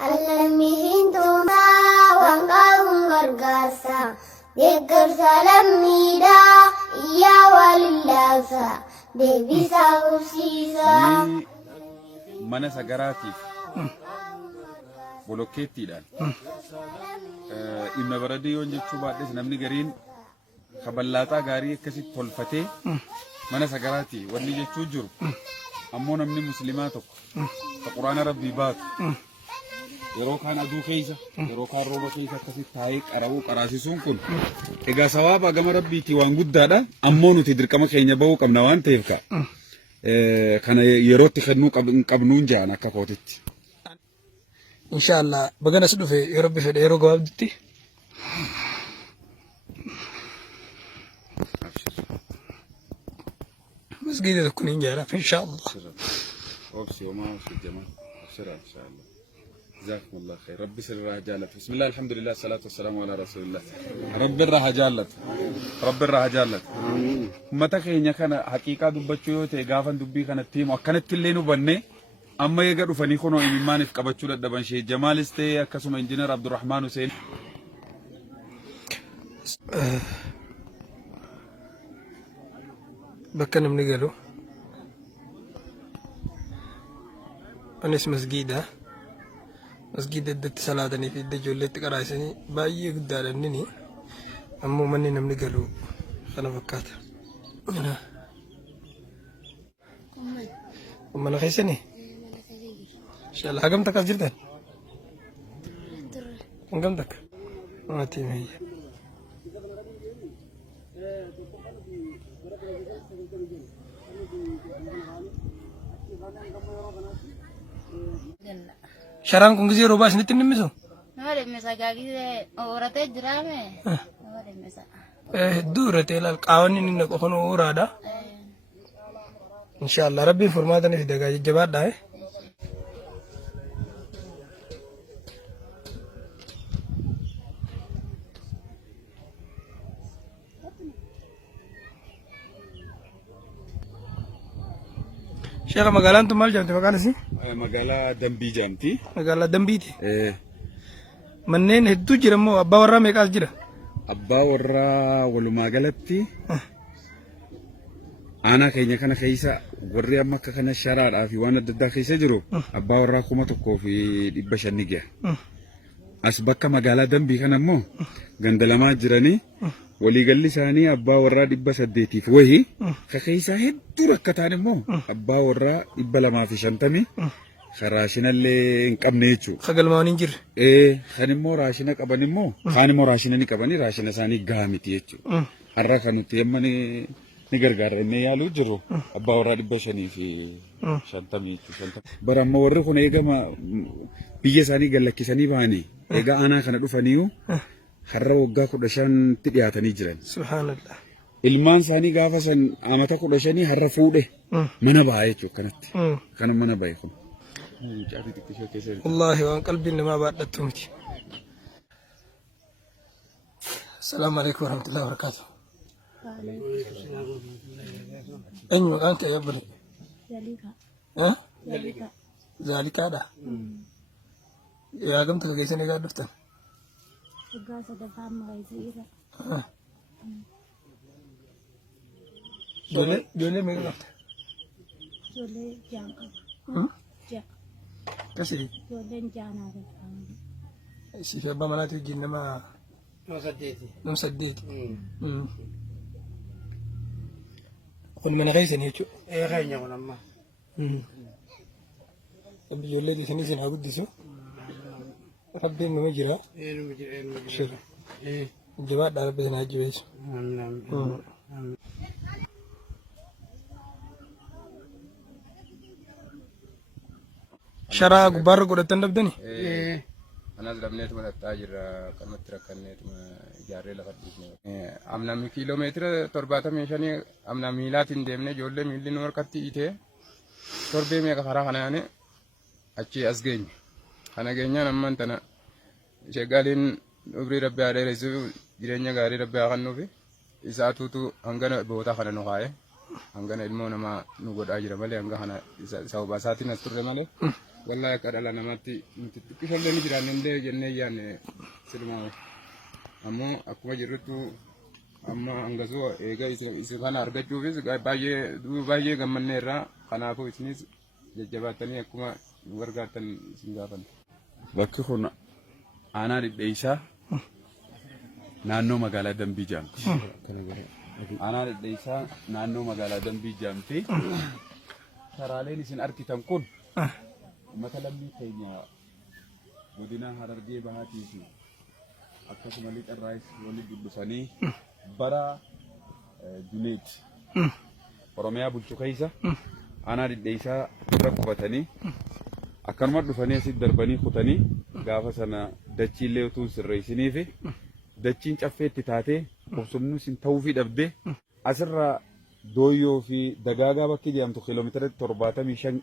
Lammii tuumaa waan qabuun gargaarsa deeggarsa lammiidhaa iyyaa walillaasa deebisaa qabsiisa. Mana sagaraatiif bolokkeettiidhaan dhimma baradii yoon jechuu baadhes namni gariin kaballaaxaa gaarii akkasitti tolfatee mana sagaraati wanni jechuu jiru ammoo namni muslimaa tokko ka quraana rabbii baatu yeroo kaan aduu keessa yeroo kaan rooba keessa akkasitti taa'ee qara'uu qaraasisuun kun egaa sawaaba gama rabbiitii waan guddaadha ammoo nuti dirqama keenya bahuu qabna waan ta'eef kana yerootti kennuu qabnuun jaan akka kootitti. Inshallah bagana sudufe ya rabbi fedhe yeroo gabaabdutti مسجد تكون إنجالا إن شاء الله. أوبسي وما أوبسي الجمال أبشرها إن شاء الله. جزاكم الله خير. ربي سر الراحة جالت. بسم الله الحمد لله الصلاة والسلام على رسول الله. ربي الراحة جالت. ربي الراحة جالت. متى كينيا كان حقيقة دبّتشوا تيجافن دبّي كانت تيم وكانت تلينو بني. أما يقدر فنيكونو إمامنا في كبتشوا الدبان شيء جمال استي كسم إنجنير عبد الرحمن حسين. بكنا منقلو أنس مسجدة الدت صلاتني في الدجول تقرأسني باي قدار النني أمو مني نمنقلو خنا فكات أنا ومن خيسني إن شاء الله أقمتك أجلدن أقمتك ما تيمي Syaran kung gizi roba sini tim miso. Nggak mesa kaki orate jerame. Nggak mesa. Dura telal kawan ini nak kono urada. Insyaallah Rabbi formatan ini daga jabat dah. Syekh magalan tu mal janti makan sih? Magala Dambi janti. Magala Dambi ti. Mannen heddu jira mo abba warra meeqas jira? Abba warra walumaa galatti ana keenya kana keessa warri amma akka kana sharaadhaa fi waan adda addaa keessa jiru abbaa warraa 1,500 gaha. As bakka magaalaa Dambii kana immoo ganda lamaa jiranii waliigalli isaanii abbaa warraa 800 fi wayii ka keessa hedduu rakkataan immoo abbaa warraa 250 raashinallee hin qabne jechuudha. Sagalmaan hin jirre. Kan immoo raashina qaban immoo kaan immoo raashina ni qabanii raashina isaanii gahaa miti jechuudha. Har'a kan nuti amma ni gargaarannee yaaluu jiru abbaa warraa 550 jechuudha. Bara amma warri kun eegama biyya isaanii gallakkisanii bahanii egaa aanaa kana dhufaniiyu har'a waggaa 15tti dhiyaatanii jiran. Subhaanallah. Ilmaan isaanii gaafa san amata 15 har'a fuudhe mana bahaa jechuudha kanatti. Kana mana bahee kun. والله وان قلبي انما بعدته متي. السلام عليكم ورحمه الله وبركاته. ايوه انت يا ابني. ها؟ ذلك هذا. يا قمت كيسني قاعد دفتر. جولي مين جولي جام. كسي جولين جانا سي في بمنات الجن ما سديتي كل من غيسن يجو اي غينيا ولما جولي دي سني سن عبد سو ربي ما مجرى شر جواد دار بزنا جويس شرا غبار غدتن دبدني انا زلمنيت من التاجر كمت ركنيت جاري لفديني امنا كيلومتر 40 شني امنا ميلات ديمنه جوله ميل نور كتي ايته تربي ميغا خرا خناني اچي اسغين انا غينيا نمنتنا شغالين ابري ربي عليه رزو جيرنيا غاري ربي خنو في اساتوتو انغنا بوتا خننو هاي انغنا المو نما نغود اجر مالي انغا خنا سو باساتي نستر مالي wallahi akka dhala namaatti nuti xiqqishallee ni jiraannellee jennee yaanne silmaa ammoo akkuma jirrutti amma hangasoo eega isa kana argachuufis baay'ee gammanneerra kanaafuu isinis jajjabaatanii akkuma gargaartan isin gaafanna. Bakki kun aanaa dhidheessaa naannoo magaalaa Dambii jaamti. Aanaa dhidheessaa naannoo magaalaa Dambii jaamti. Karaaleen isin argitan kun uummata lammii keenya godina Harargee Bahaatii fi akkasuma lixarraayis waliin dubbisanii bara Juneet Oromiyaa bulchu keessa aanaa dhidheessaa irra qubatanii akkanuma dhufanii asitti darbanii kutanii gaafa sana dachiillee utuu sirreessanii fi dachiin caffeetti taatee qubsumni isin ta'uufii dhabdee asirraa dooyyoo fi dagaagaa bakki jedhamtu kiiloomeetira 75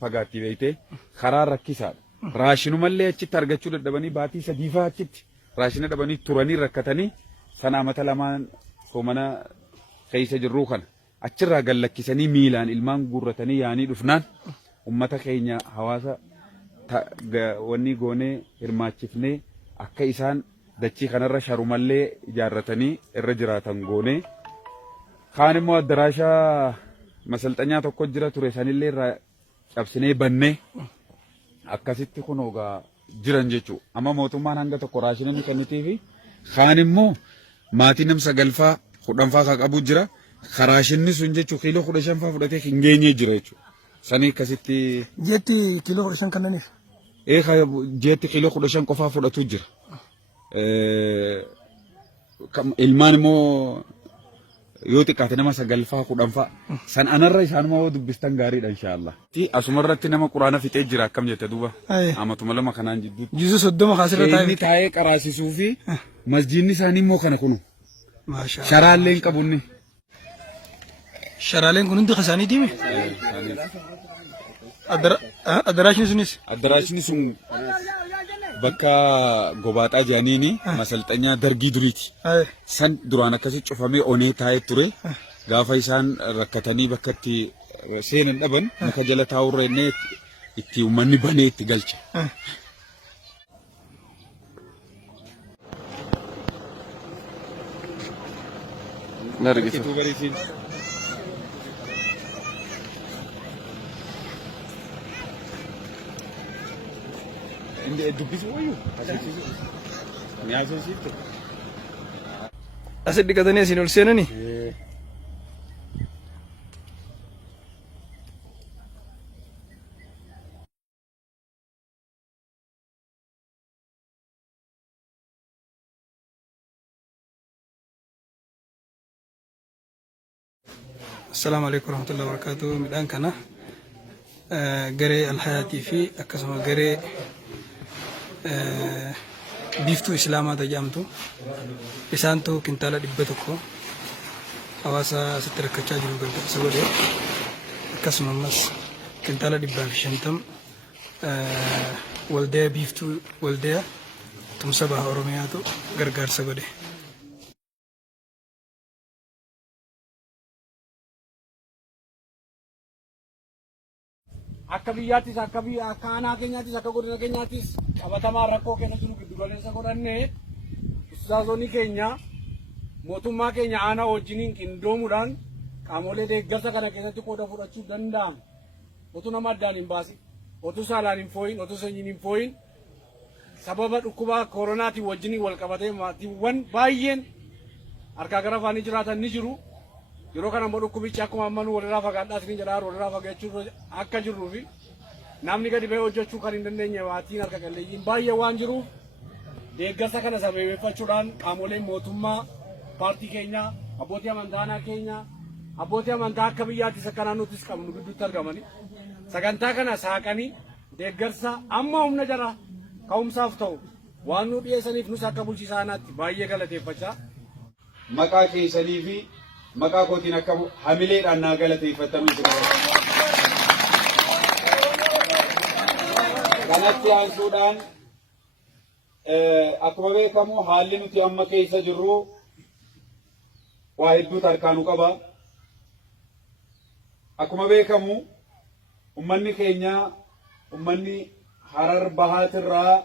fagaatti beeytee karaa rakkisaadha. Raashinumallee achitti argachuu dadhabanii baatii sadiifaa achitti raashina dhabanii turanii rakkatanii sana amata lamaan soomana keessa jirruu kana achirraa gallakkisanii miilaan ilmaan guurratanii yaanii dhufnaan ummata keenya hawaasa wanni goonee hirmaachifnee akka isaan dachii kanarra sharumallee ijaarratanii irra jiraatan goonee kaan immoo addaraashaa masalxanyaa tokko jira ture sanillee irraa cabsinee bannee akkasitti kunoogaa jiran jechuudha. Amma mootummaan hanga tokko raashina ni kennitiifi kaan immoo maatii nam sagalfaa 10faa kan qabu jira. Raashinni sun jechuun kiiloo 15 fudhatee hin geenye jira jechuudha. Sanii akkasitti jetti kiiloo 15 kannaniif jetti kiiloo 15 qofaa fudhatu jira. Ilmaan immoo yoo xiqqaate nama 9faa 10faa san anarra isaanuma dubbistan gaariidha inshaallah. Asumarratti nama quraana fixee jira akkam jette duuba amatuma lama kanaan jidduutti. Jisu 30 kaasirra taa'ee inni taa'ee qaraasisuu fi masjiidni isaanii immoo kana kunu. Sharaallee hin qabunni. Sharaaleen kun hundi kasaanii diime. Addaraashni sunis. Addaraashni sun bakka gobaaxaa jaaniini masalxanyaa dargii duriiti. San duraan akkasi cufamee onee taa'ee ture. Gaafa isaan rakkatanii bakka itti seenan dhaban muka jala taa'urra innee itti uummanni banee itti galcha. Nargisu. Indi dubbisu wayu ni asesitu asid dikatani asin ol seenani Assalamu alaikum warahmatullahi wabarakatuh midhaan kana garee alhayaatii fi akkasuma garee biiftuu islaamaa tajaajilamtu isaantu kintaala 100 hawaasa asitti rakkachaa jiru gargaarsa godhee akkasuma ammas kintaala 150 waldaa biiftuu waldaa tumsa baha oromiyaatu gargaarsa godhe. akka biyyattis akka aanaa keenyattis akka godina keenyattis qabatamaa rakkoo keenya jiru giddu galeessa godhannee ustaazonni keenya mootummaa keenya aanaa wajjiniin qindoomuudhaan qaamolee deeggarsa kana keessatti qooda fudhachuu danda'an otuu nama addaan hin baasin otuu saalaan hin fooyin otuu sanyiin hin fooyin sababa dhukkubaa koronaatiin wajjiniin wal qabatee maatiiwwan baay'een harkaa gara afaanii jiraatan ni jiru. Yeroo kana immoo dhukkubichi akkuma ammanuu walirraa fagaadhaa isin jedhaa walirraa fagaachuu akka jirruu fi namni gadi ba'ee hojjechuu kan hin dandeenye maatiin harka qalleeyyiin baay'ee waan jiruuf deeggarsa kana sababeeffachuudhaan qaamoleen mootummaa paartii keenyaa abbootii amantaa keenya abbootii amantaa akka biyyaattis akka naannoottis qabnu gidduutti argamanii sagantaa kana saaqanii deeggarsa amma humna jara ka'umsaaf ta'u waan nu dhiyeessaniif nus akka bulchiinsa aanaatti baay'ee galateeffachaa maqaa keessanii fi maqaa kootiin akka hamileedhaan naa galateeffatanii jiru. Kanatti aansuudhaan akkuma beekamu haalli nuti amma keessa jirru waa hedduutu harkaanuu qaba. Akkuma beekamu ummanni keenya ummanni Harar Bahaatirraa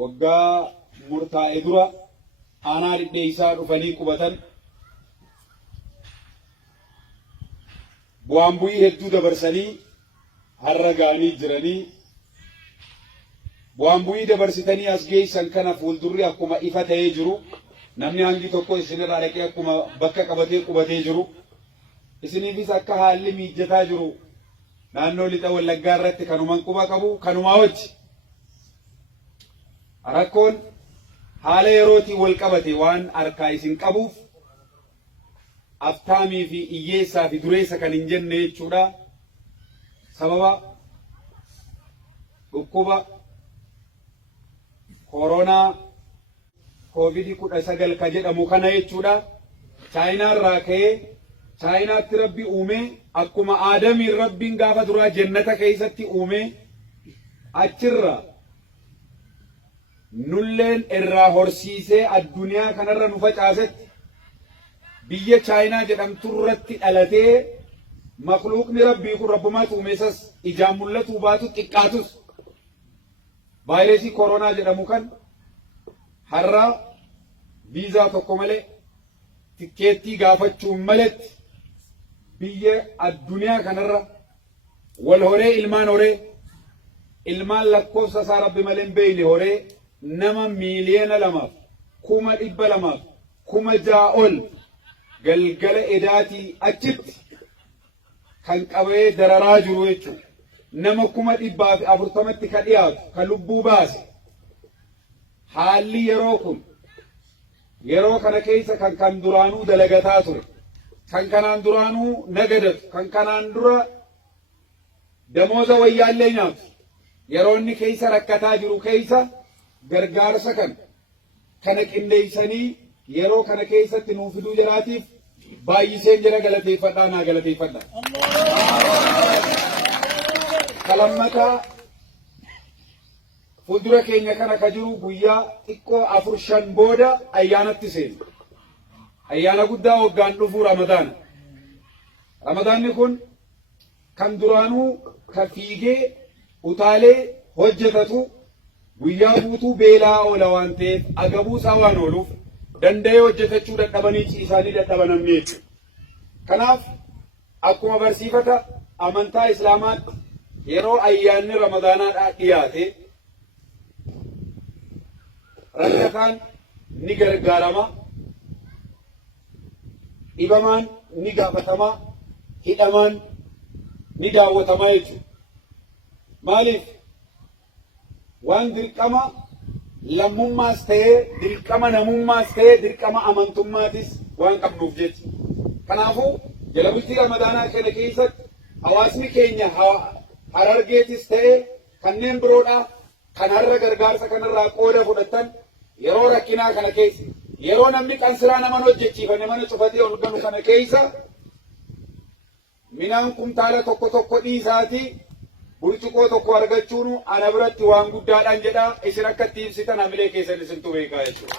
waggaa murtaa'e dura aanaa dhidheessaa dhufanii qubatan bu'aan bu'ii hedduu dabarsanii har'a ga'anii jiranii bu'aan bu'ii dabarsitanii as geessan kana fuuldurri akkuma ifa ta'ee jiru namni hangi tokko isinirraa dhaqee akkuma bakka qabatee qubatee jiru isiniifis akka haalli mijataa jiru naannoo lixa Wallaggaa irratti kanuman quba qabu kanumaa wajji rakkoon haala yerootiin wal qabate waan harkaa isin qabuuf aftaamii fi hiyyeessaa fi dureessa kan hin jenne jechuudha sababa dhukkuba koronaa COVID-19 ka jedhamu kana jechuudha chaayinaa irraa ka'ee chaayinaatti rabbi uume akkuma aadamiin rabbiin gaafa duraa jannata keessatti uume achirra nulleen irraa horsiisee addunyaa kanarra nu facaasetti biyya chaayinaa jedhamtu irratti dhalatee makluuqni rabbii kun rabbumaatu uumesas ijaan mul'atuu baatu xiqqaatus vaayirasii koronaa jedhamu kan har'a viizaa tokko malee tikkeettii gaafachuun maletti biyya addunyaa kanarra wal horee ilmaan lakkoofsa isaa rabbi malee hin beekne horee nama miiliyoona 2,200,000 ol galgala edaatii achitti kan qabee dararaa jiru jechuudha. Nama 140,000tti ka dhiyaatu ka lubbuu baase haalli yeroo kun yeroo kana keessa kan duraanuu dalagataa ture kan kanaan duraanuu nagadatu kan kanaan dura damooza wayyaallee nyaatu yeroo inni keessa rakkataa jiru keessa gargaarsa kana qindeessanii yeroo kana keessatti nuuf fiduu jiraatiif baay'iseen jira galateeffadhaa naa galateeffadha. Kalammataa fuuldura keenya kana ka jiru guyyaa xiqqoo 4-5 booda ayyaanatti seenu. Ayyaana guddaa waggaan dhufu Ramadaana. Ramadaanni kun kan duraanuu ka fiigee utaalee hojjetatu guyyaa guutuu beelaa oola waan ta'eef agabuu isaa waan ooluuf danda'ee hojjetachuu dadhabanii ciisanii dadhabanamne jechuudha. Kanaaf akkuma barsiifata amantaa Islaamaatti yeroo ayyaanni Ramadaanaadhaa dhiyaate rakkataan ni gargaarama, dhibamaan ni gaafatama, hidhamaan ni daawwatama jechuudha. Maaliif waan dirqama lammummaas ta'ee dirqama namummaas ta'ee dirqama amantummaatis waan qabnuuf jecha. Kanaafuu jala bultii Ramadaanaa kana keessatti hawaasni keenya Harargeetis ta'ee kanneen biroodhaa kan har'a gargaarsa kanarraa qooda fudhatan yeroo rakkinaa kana keessa yeroo namni qansiraa nama hojjechiifame mana cufatee ol galu kana keessa minaan kumtaala tokko dhiisaatii burcuqoo tokko argachuun ana biratti waan guddaadhaan jedha isin akka itti ibsitan hamilee keessan isintu beekaa jechuudha.